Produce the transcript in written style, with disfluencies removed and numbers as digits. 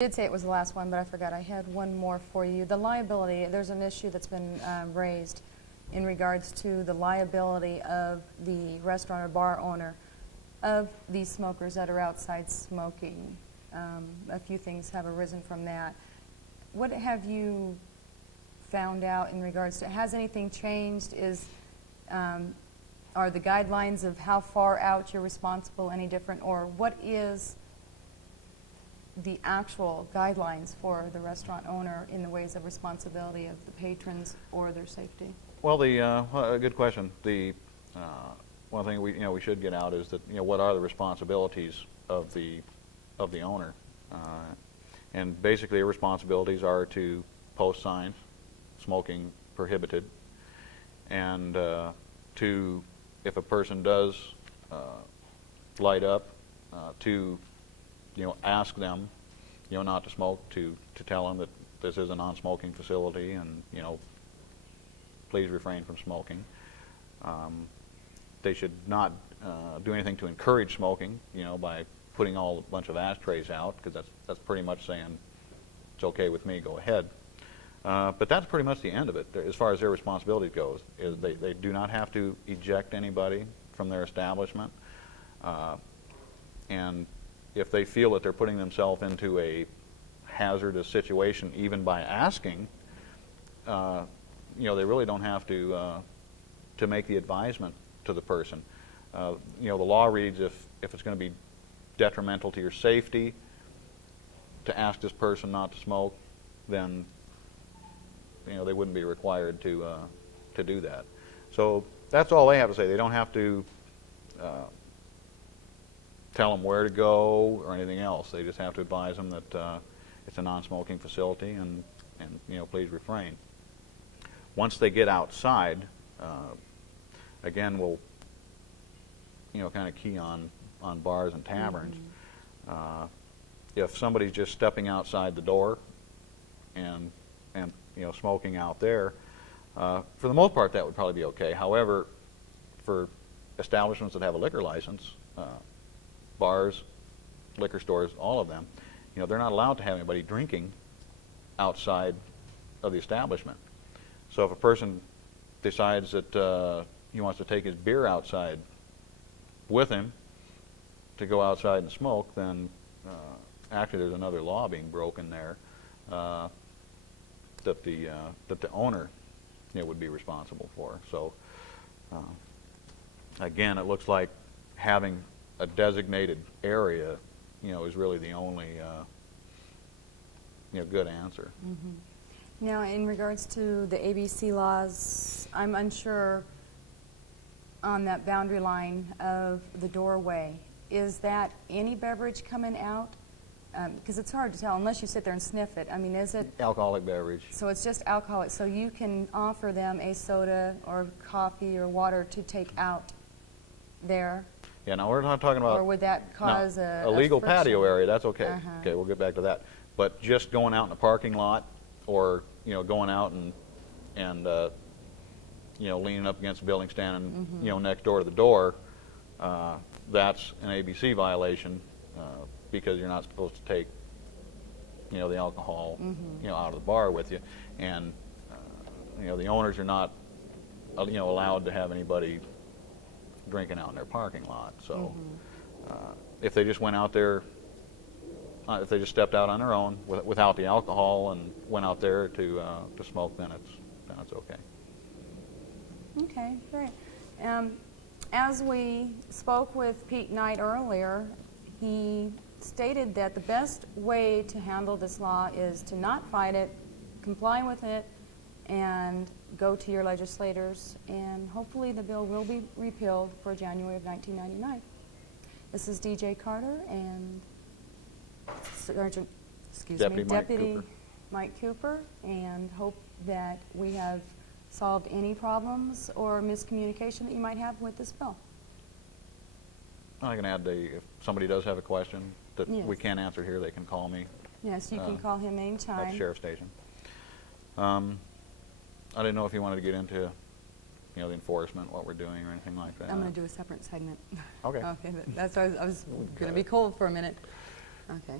I did say it was the last one, but I forgot I had one more for you. The liability, there's an issue that's been raised in regards to the liability of the restaurant or bar owner of these smokers that are outside smoking. A few things have arisen from that. What have you found out in regards to, has anything changed? Are the guidelines of how far out you're responsible any different, or what is the actual guidelines for the restaurant owner in the ways of responsibility of the patrons or their safety? Well, a good question. The one thing we should get out is that what are the responsibilities of the owner, and basically, their responsibilities are to post signs, smoking prohibited, and to, if a person does light up, to ask them, not to smoke, to tell them that this is a non-smoking facility, and please refrain from smoking. They should not do anything to encourage smoking, by putting a bunch of ashtrays out, because that's pretty much saying it's okay with me, go ahead. But that's pretty much the end of it. As far as their responsibility goes, is they do not have to eject anybody from their establishment, and if they feel that they're putting themselves into a hazardous situation, even by asking, they really don't have to make the advisement to the person. The law reads, if it's going to be detrimental to your safety to ask this person not to smoke, then they wouldn't be required to do that. So that's all they have to say. They don't have to tell them where to go or anything else. They just have to advise them that it's a non-smoking facility, and please refrain. Once they get outside, again, we'll kind of key on bars and taverns. Mm-hmm. If somebody's just stepping outside the door and smoking out there, for the most part that would probably be okay. However, for establishments that have a liquor license, bars, liquor stores, all of them, they're not allowed to have anybody drinking outside of the establishment. So if a person decides that he wants to take his beer outside with him to go outside and smoke, then actually there's another law being broken there that the owner would be responsible for. So again, it looks like having a designated area is really the only good answer. Mm-hmm. Now, in regards to the ABC laws, I'm unsure on that boundary line of the doorway. Is that any beverage coming out? Because it's hard to tell unless you sit there and sniff it. I mean, is it alcoholic beverage? So it's just alcoholic. So you can offer them a soda or coffee or water to take out there. Yeah, now we're not talking about. Or would that cause a legal friction? patio area? That's okay. Uh-huh. Okay, we'll get back to that. But just going out in the parking lot, or going out and leaning up against the building, standing Mm-hmm. Next door to the door, that's an ABC violation because you're not supposed to take the alcohol Mm-hmm. out of the bar with you, and the owners are not allowed to have anybody drinking out in their parking lot. So if they just went out there, if they just stepped out on their own without the alcohol and went out there to smoke, then it's okay. Okay, great. As we spoke with Pete Knight earlier, he stated that the best way to handle this law is to not fight it, comply with it, and go to your legislators, and hopefully the bill will be repealed for January of 1999. This is DJ Carter and Deputy Mike Cooper, and hope that we have solved any problems or miscommunication that you might have with this bill. I can add, if somebody does have a question that Yes. we can't answer here, they can call me. Yes, you can call him anytime. At the sheriff's station. I didn't know if you wanted to get into the enforcement, what we're doing, or anything like that. I'm going to do a separate segment. Okay. Okay, that's why I was going to be cold for a minute. Okay.